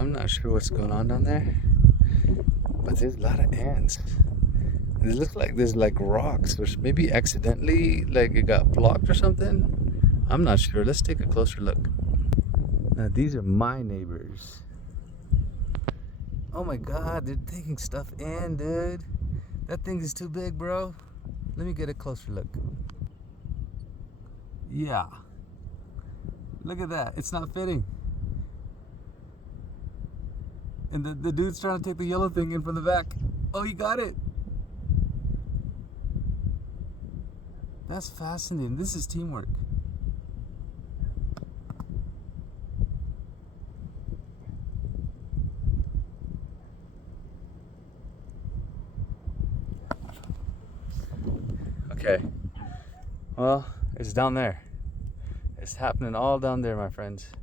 I'm not sure what's going on down there, but there's a lot of ants. It looks like there's like rocks, which maybe accidentally like it got blocked or something. I'm not sure. Let's take a closer look. Now these are my neighbors. Oh my God, they're taking stuff in, dude. That thing is too big, bro. Let me get a closer look. Yeah. Look at that. It's not fitting. And the dude's trying to take the yellow thing in from the back. Oh, he got it. That's fascinating. This is teamwork. Okay. Well, it's down there. It's happening all down there, my friends.